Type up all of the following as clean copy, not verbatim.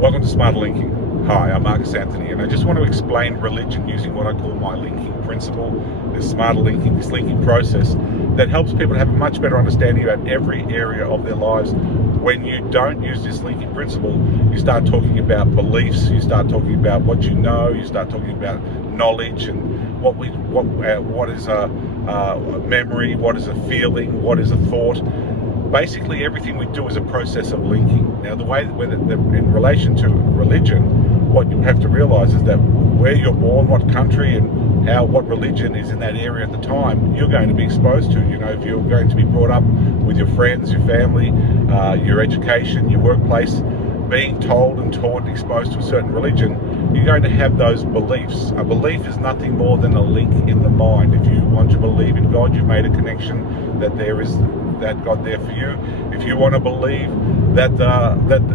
Welcome to SmarterLinking. Hi, I'm Markus Anthony, and I just want to explain religion using what I call my linking principle, this SmarterLinking, this linking process that helps people to have a much better understanding about every area of their lives. When you don't use this linking principle, you start talking about beliefs, you start talking about what you know, you start talking about knowledge and what is a memory, what is a feeling, what is a thought. Basically, everything we do is a process of linking. Now, the way that in relation to religion, what you have to realize is that where you're born, what country, and what religion is in that area at the time, you're going to be exposed to. You know, if you're going to be brought up with your friends, your family, your education, your workplace, being told and taught and exposed to a certain religion, you're going to have those beliefs. A belief is nothing more than a link in the mind. If you want to believe in God, you've made a connection that there is that God there for you. If you want to believe that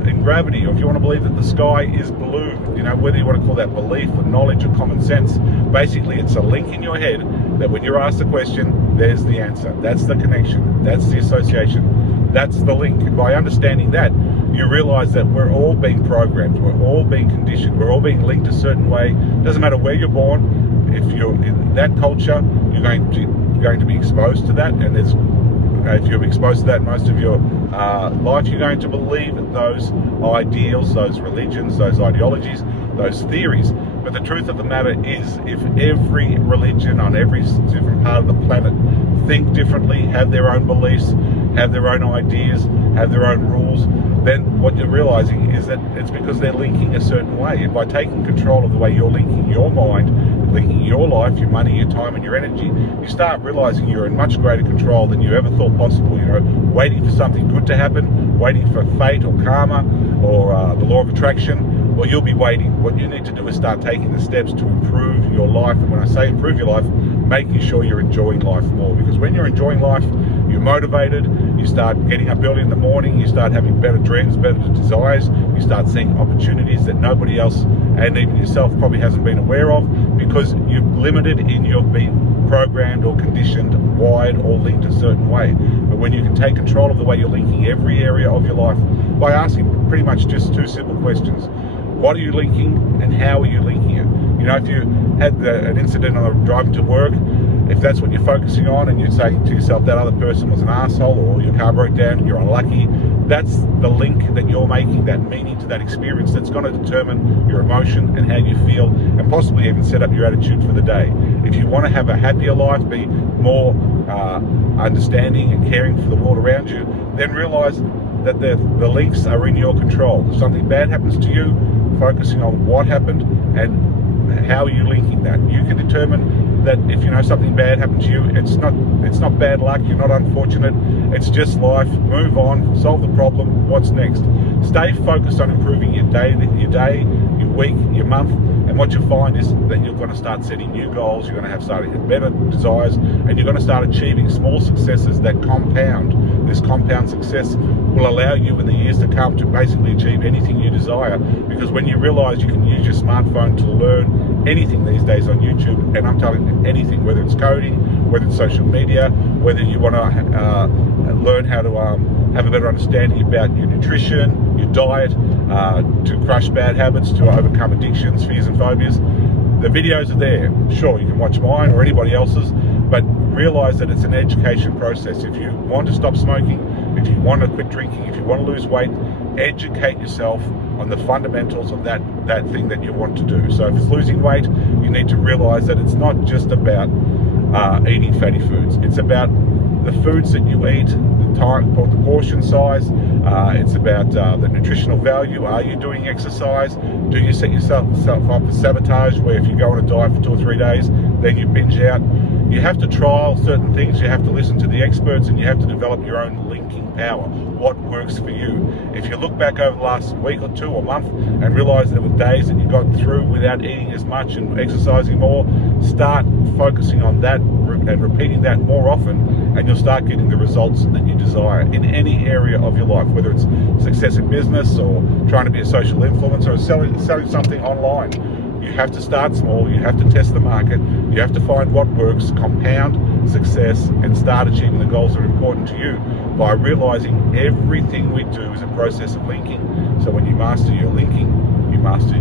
in gravity, or if you want to believe that the sky is blue, you know, whether you want to call that belief or knowledge or common sense, basically it's a link in your head that when you're asked a question, there's the answer. That's the connection. That's the association. That's the link. And by understanding that, you realize that we're all being programmed, we're all being conditioned, we're all being linked a certain way. Doesn't matter where you're born. If you're in that culture, you're going to be exposed to that, and if you're exposed to that most of your life, you're going to believe those ideals, those religions, those ideologies, those theories. But the truth of the matter is, if every religion on every different part of the planet think differently, have their own beliefs, have their own ideas, have their own rules, then what you're realizing is that it's because they're linking a certain way. And by taking control of the way you're linking your mind, linking your life, your money, your time, and your energy, you start realizing you're in much greater control than you ever thought possible. You know, waiting for something good to happen, waiting for fate or karma or the law of attraction. Well, you'll be waiting. What you need to do is start taking the steps to improve your life. And when I say improve your life, making sure you're enjoying life more. Because when you're enjoying life, you're motivated, you start getting up early in the morning, you start having better dreams, better desires, you start seeing opportunities that nobody else and even yourself probably hasn't been aware of, because you've limited in your being programmed or conditioned, wired or linked a certain way. But when you can take control of the way you're linking every area of your life by asking pretty much just two simple questions. What are you linking and how are you linking it? You know, if you had an incident on driving to work, if that's what you're focusing on and you're saying to yourself that other person was an asshole or your car broke down and you're unlucky, that's the link that you're making, that meaning to that experience that's going to determine your emotion and how you feel, and possibly even set up your attitude for the day. If you want to have a happier life, be more understanding and caring for the world around you, then realize that the links are in your control. If something bad happens to you, focusing on what happened and how are you linking that. You can determine that if you know something bad happened to you, it's not bad luck, you're not unfortunate, it's just life. Move on, solve the problem, what's next? Stay focused on improving your day, your week, your month, and what you'll find is that you're going to start setting new goals, you're going to have started better desires, and you're going to start achieving small successes that compound. This compound success will allow you in the years to come to basically achieve anything you desire, because when you realize you can use your smartphone to learn anything these days on YouTube, and I'm telling you anything, whether it's coding, whether it's social media, whether you want to learn how to have a better understanding about your nutrition, your diet, to crush bad habits, to overcome addictions, fears and phobias. The videos are there. Sure, you can watch mine or anybody else's, but realize that it's an education process. If you want to stop smoking, if you want to quit drinking, if you want to lose weight, educate yourself on the fundamentals of that thing that you want to do. So if it's losing weight, you need to realize that it's not just about eating fatty foods. It's about the foods that you eat, the portion size. It's about the nutritional value. Are you doing exercise? Do you set yourself up for sabotage, where if you go on a diet for 2 or 3 days, then you binge out? You have to trial certain things, you have to listen to the experts, and you have to develop your own linking power. What works for you? If you look back over the last week or 2 or month and realize there were days that you got through without eating as much and exercising more, start focusing on that and repeating that more often, and you'll start getting the results that you desire in any area of your life, whether it's success in business or trying to be a social influencer or selling something online. You have to start small, you have to test the market, you have to find what works, compound success, and start achieving the goals that are important to you by realizing everything we do is a process of linking. So when you master your linking, master